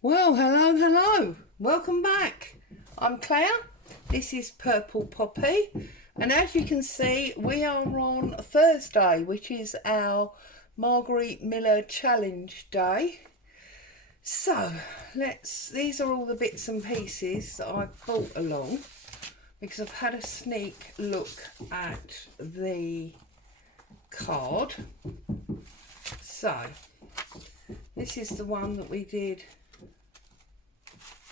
Well, hello. Welcome back. I'm Claire. This is Purple Poppy. And as you can see, we are on Thursday, which is our Marguerite Miller Challenge Day. So, these are all the bits and pieces that I've brought along because I've had a sneak look at the card. So, this is the one that we did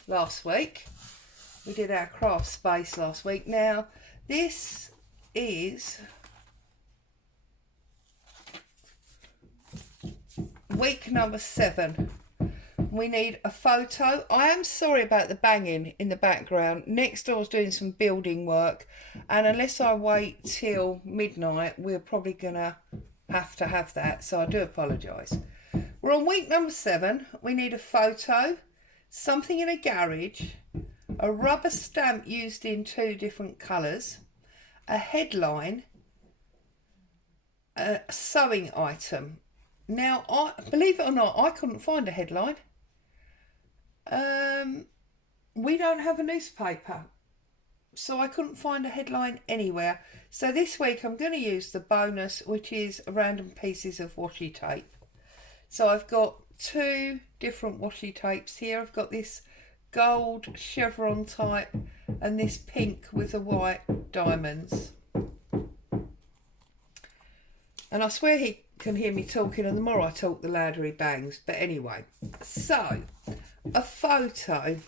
last week. We did our craft space last week. Now this is week number 7. We need a photo. I am sorry about the banging in the background. Next door's doing some building work, and unless I wait till midnight we're probably gonna have to have that, so I do apologise. We're on week number 7. We need a photo, something in a garage, a rubber stamp used in 2 different colours, a headline, a sewing item. Now, believe it or not, I couldn't find a headline. We don't have a newspaper, so I couldn't find a headline anywhere. So this week I'm going to use the bonus, which is random pieces of washi tape. So I've got 2 different washi tapes here. I've got this gold chevron type and this pink with the white diamonds. And I swear he can hear me talking, and the more I talk the louder he bangs. But anyway, so a photo.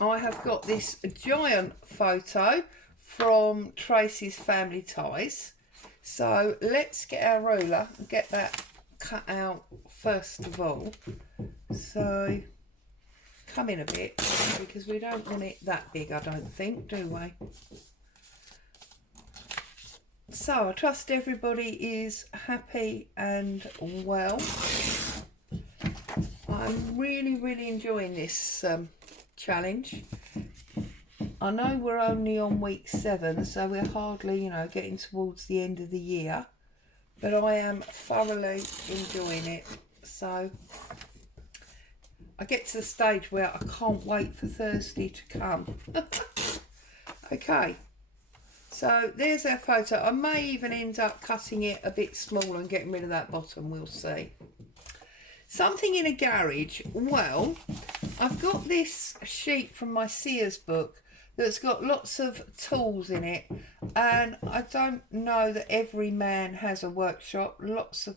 I have got this giant photo from Tracy's Family Ties. So let's get our ruler and get that cut out first of all. So come in a bit, because we don't want it that big, I don't think, do we? So I trust everybody is happy and well. I'm really enjoying this challenge. I know we're only on week 7, so we're hardly, getting towards the end of the year, but I am thoroughly enjoying it. So I get to the stage where I can't wait for Thursday to come. Okay, so there's our photo. I may even end up cutting it a bit smaller and getting rid of that bottom, we'll see. Something in a garage. Well, I've got this sheet from my Sears book that's got lots of tools in it, and I don't know that every man has a workshop. Lots of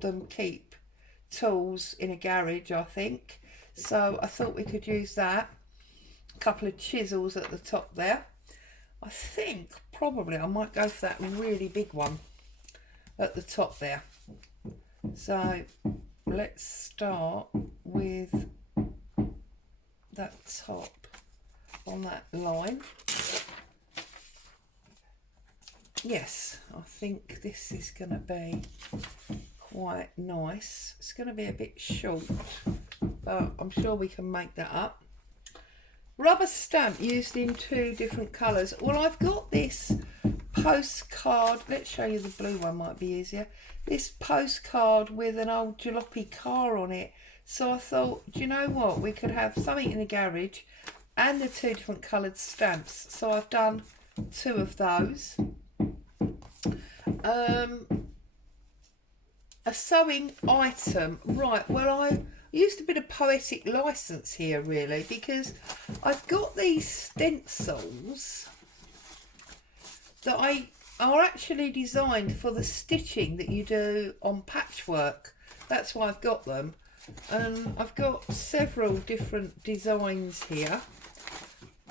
them keep tools in a garage, I think. So I thought we could use that. A couple of chisels at the top there. I think probably I might go for that really big one at the top there. So let's start with that top on that line. Yes, I think this is going to be quite nice. It's going to be a bit short, but I'm sure we can make that up. Rubber stamp used in 2 different colours. Well, I've got this postcard. Let's show you the blue one, might be easier. This postcard with an old jalopy car on it. So I thought, do you know what? We could have something in the garage and the 2 different coloured stamps. So I've done 2 of those. A sewing item. Right, well, I used a bit of poetic license here, really, because I've got these stencils that are actually designed for the stitching that you do on patchwork. That's why I've got them. And I've got several different designs here.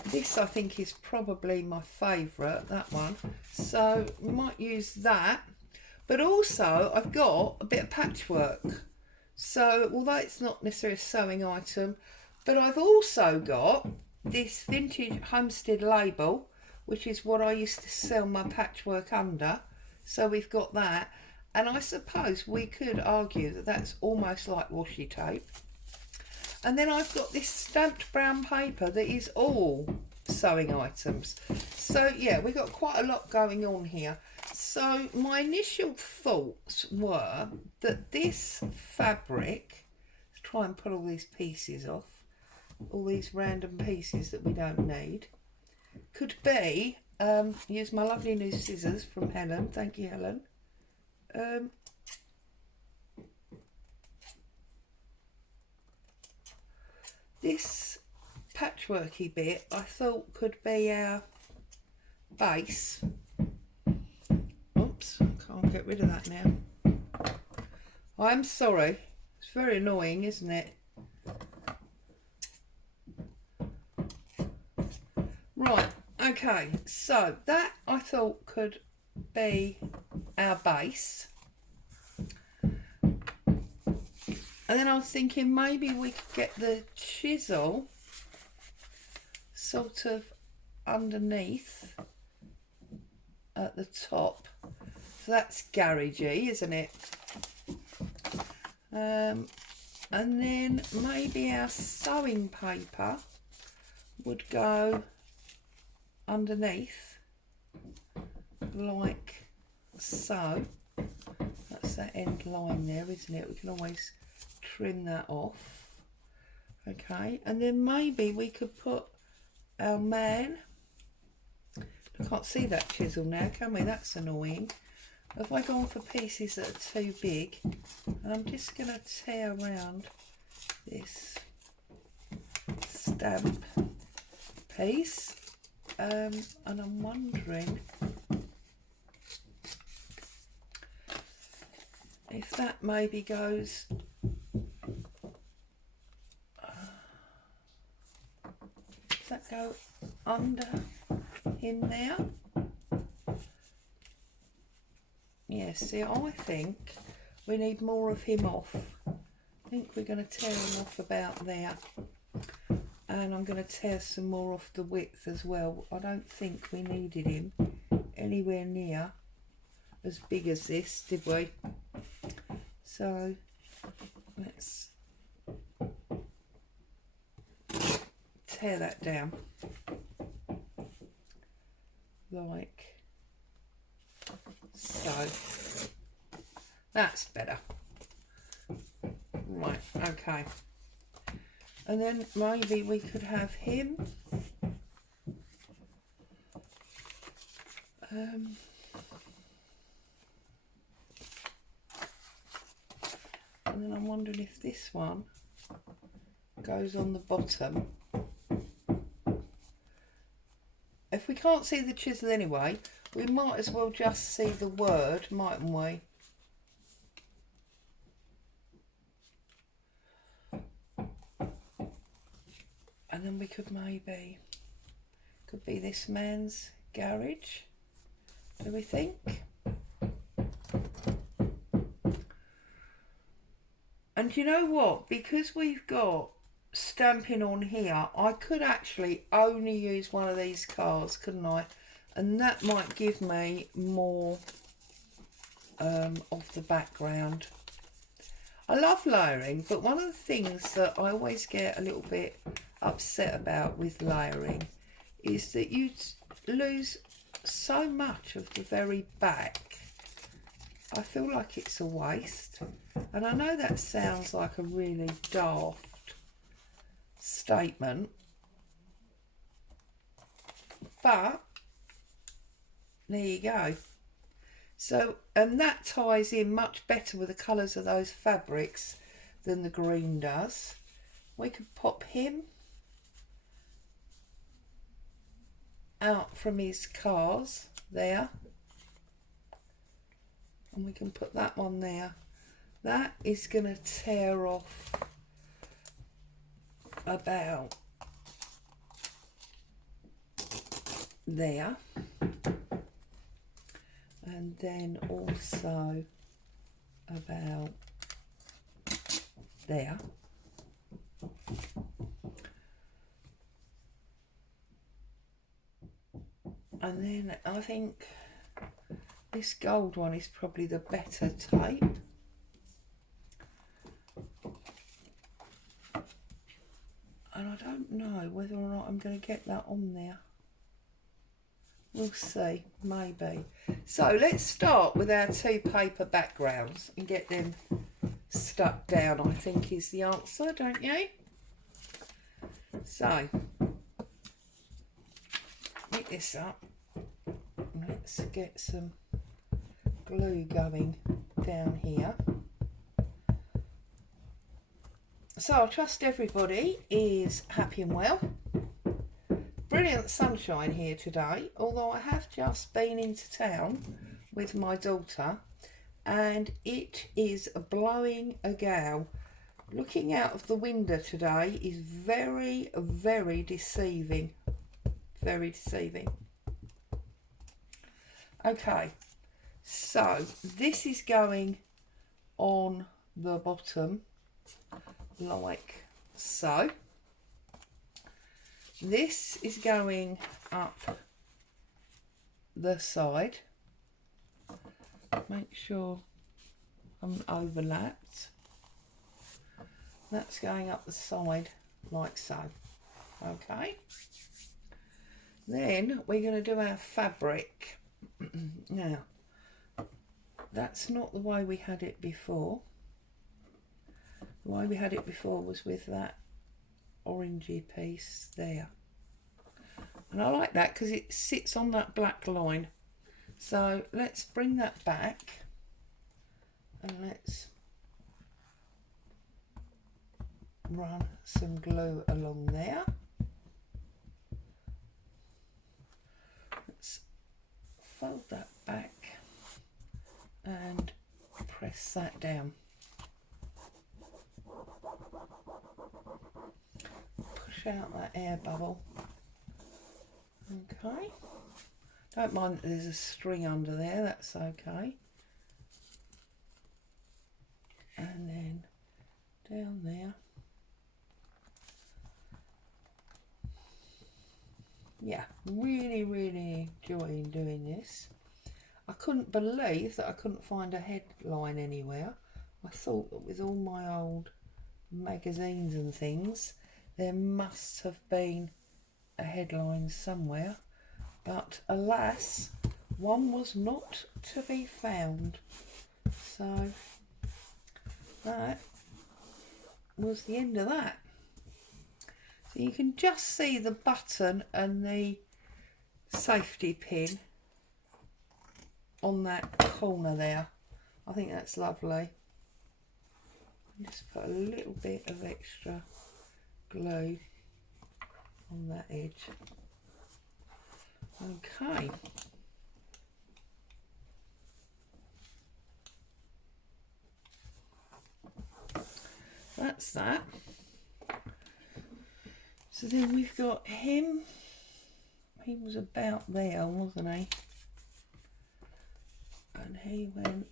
This I think is probably my favourite, that one. So we might use that. But also I've got a bit of patchwork. So although it's not necessarily a sewing item, but I've also got this vintage homestead label, which is what I used to sell my patchwork under. So we've got that. And I suppose we could argue that that's almost like washi tape. And then I've got this stamped brown paper that is all sewing items. So yeah, we've got quite a lot going on here. So my initial thoughts were that this fabric, let's try and put all these pieces off, all these random pieces that we don't need, could be, use my lovely new scissors from Helen, thank you Helen, this patchworky bit I thought could be our base. Oops, can't get rid of that now. I'm sorry, it's very annoying, isn't it? Right, okay, so that I thought could be our base. And then I was thinking maybe we could get the chisel sort of underneath at the top. So that's garagey, isn't it? And then maybe our sewing paper would go underneath like so. That's that end line there, isn't it? We can always trim that off. Okay, and then maybe we could put our man. I can't see that chisel now, can we? That's annoying. Have I gone for pieces that are too big? And I'm just going to tear around this stamp piece. And I'm wondering if that maybe goes does that go under in there? Yeah, see, I think we need more of him off. I think we're going to tear him off about there. And I'm going to tear some more off the width as well. I don't think we needed him anywhere near as big as this, did we? So let's tear that down like so. That's better. Right, okay. And then maybe we could have him and then I'm wondering if this one goes on the bottom. If we can't see the chisel anyway, we might as well just see the word, mightn't we? And then we could maybe, could be this man's garage, do we think? And you know what, because we've got stamping on here, I could actually only use one of these cards, couldn't I? And that might give me more of the background. I love layering, but one of the things that I always get a little bit upset about with layering is that you lose so much of the very back. I feel like it's a waste, and I know that sounds like a really daft statement, but there you go. So, and that ties in much better with the colours of those fabrics than the green does. We could pop him out from his cars there, and we can put that one there. That is going to tear off about there, and then also about there. And then I think this gold one is probably the better type. And I don't know whether or not I'm going to get that on there. We'll see, maybe. So let's start with our two paper backgrounds and get them stuck down, I think is the answer, don't you? So, pick this up. Let's get some glue going down here. So I trust everybody is happy and well. Brilliant sunshine here today, although I have just been into town with my daughter and it is blowing a gale. Looking out of the window today is very, very deceiving. Very deceiving. Okay, so this is going on the bottom like so. This is going up the side. Make sure I'm overlapped. That's going up the side like so. Okay. Then we're going to do our fabric. Now, that's not the way we had it before. The way we had it before was with that orangey piece there. And I like that because it sits on that black line. So let's bring that back and let's run some glue along there. Let's fold that back and press that down. Push out that air bubble. Okay. Don't mind that there's a string under there, that's okay. And then down there. Yeah, really, really enjoying doing this. I couldn't believe that I couldn't find a headline anywhere. I thought that with all my old magazines and things, there must have been a headline somewhere. But alas, one was not to be found. So that was the end of that. So you can just see the button and the safety pin on that corner there. I think that's lovely. Just put a little bit of extra glue on that edge. Okay. That's that. So then we've got him. He was about there, wasn't he? And he went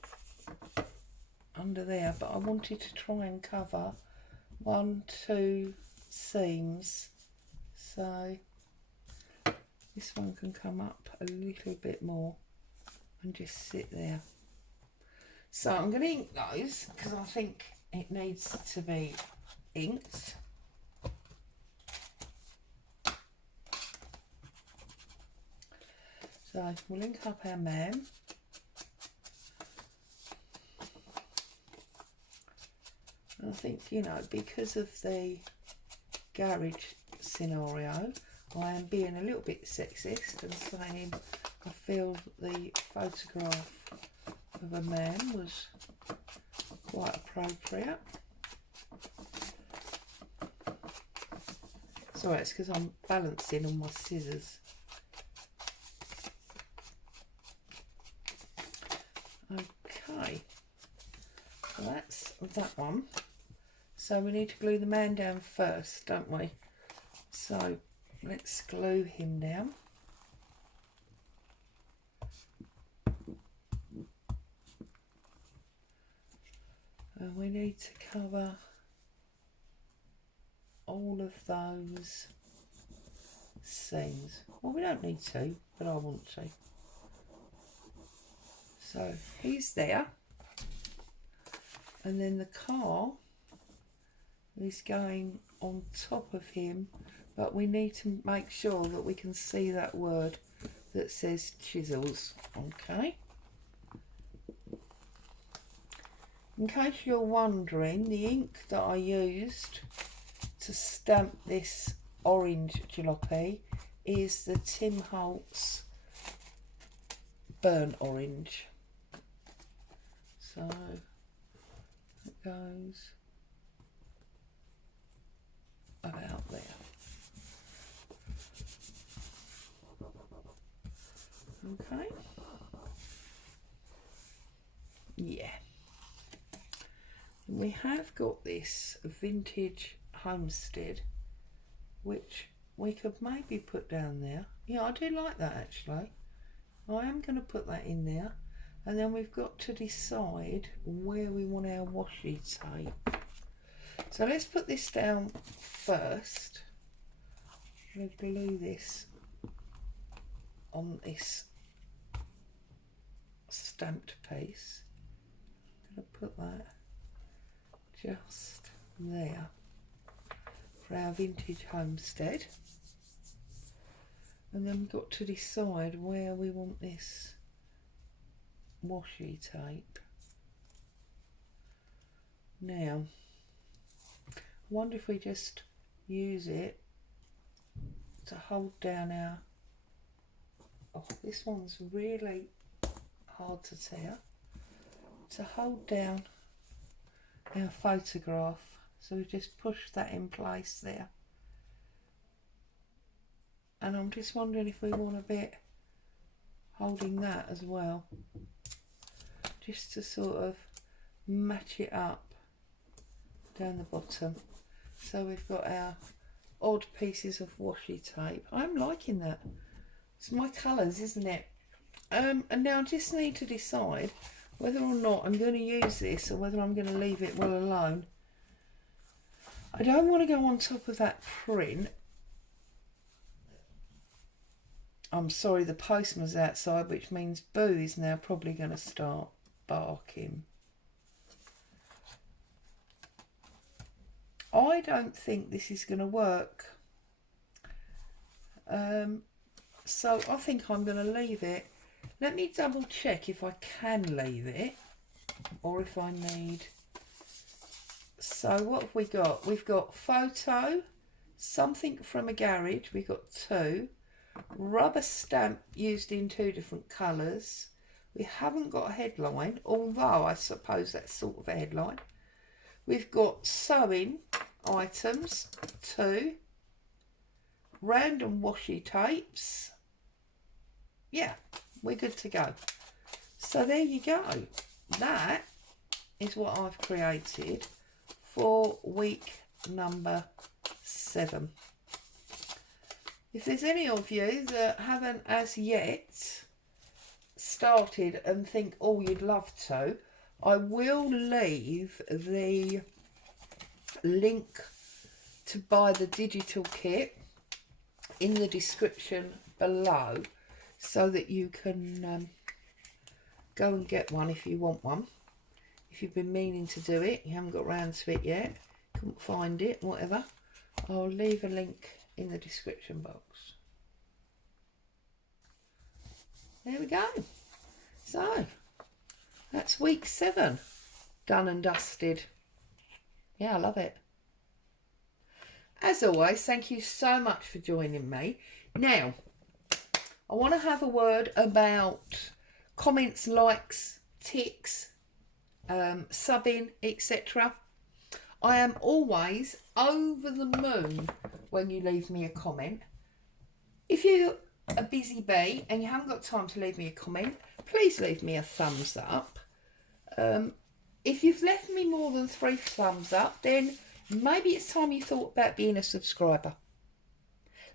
under there, but I wanted to try and cover 1, 2 seams. So this one can come up a little bit more and just sit there. So I'm going to ink those because I think it needs to be inked. So we'll ink up our man. And I think, you know, because of the garage scenario, I am being a little bit sexist and saying I feel the photograph of a man was quite appropriate. Sorry, it's because I'm balancing on my scissors. Okay, so that's that one. So we need to glue the man down first, don't we? So let's glue him down. And we need to cover all of those seams. Well, we don't need to, but I want to. So he's there. And then the car is going on top of him, but we need to make sure that we can see that word that says chisels. Okay. In case you're wondering, the ink that I used to stamp this orange jalopy is the Tim Holtz burnt orange. So it goes about there. Okay. Yeah. And we have got this vintage homestead, which we could maybe put down there. Yeah, I do like that actually. I am going to put that in there. And then we've got to decide where we want our washi tape. So let's put this down first. I'm going to glue this on this stamped piece. I'm going to put that just there for our vintage homestead. And then we've got to decide where we want this washi tape. Now, I wonder if we just use it to hold down our, oh, this one's really hard to tear, to hold down our photograph. So we just push that in place there. And I'm just wondering if we want a bit holding that as well, just to sort of match it up down the bottom. So we've got our odd pieces of washi tape. I'm liking that. It's my colours, isn't it? And now I just need to decide whether or not I'm going to use this or whether I'm going to leave it well alone. I don't want to go on top of that print. I'm sorry, the postman's outside, which means Boo is now probably going to start barking. I don't think this is going to work. So I think I'm going to leave it. Let me double check if I can leave it or if I need. So what have we got? We've got photo, something from a garage. We've got 2. Rubber stamp used in 2 different colours. We haven't got a headline, although I suppose that's sort of a headline. We've got sewing items, 2. Random washi tapes. Yeah, we're good to go. So there you go. That is what I've created for week number 7. If there's any of you that haven't as yet started and think, oh, you'd love to, I will leave the link to buy the digital kit in the description below so that you can go and get one if you want one. If you've been meaning to do it, you haven't got round to it yet, couldn't find it, whatever, I'll leave a link in the description box. There we go. So that's week 7 done and dusted. Yeah, I love it. As always, thank you so much for joining me. Now, I want to have a word about comments, likes, ticks, subbing, etc. I am always over the moon when you leave me a comment. If you're a busy bee and you haven't got time to leave me a comment, please leave me a thumbs up. If you've left me more than 3 thumbs up, then maybe it's time you thought about being a subscriber.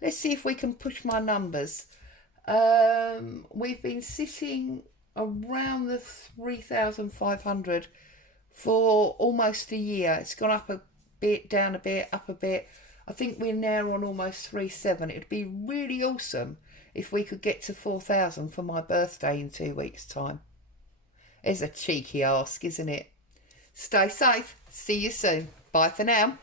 Let's see if we can push my numbers. We've been sitting around the 3,500 for almost a year. It's gone up a bit, down a bit, up a bit. I think we're now on almost 3,700. It'd be really awesome if we could get to 4,000 for my birthday in 2 weeks' time. It's a cheeky ask, isn't it? Stay safe. See you soon. Bye for now.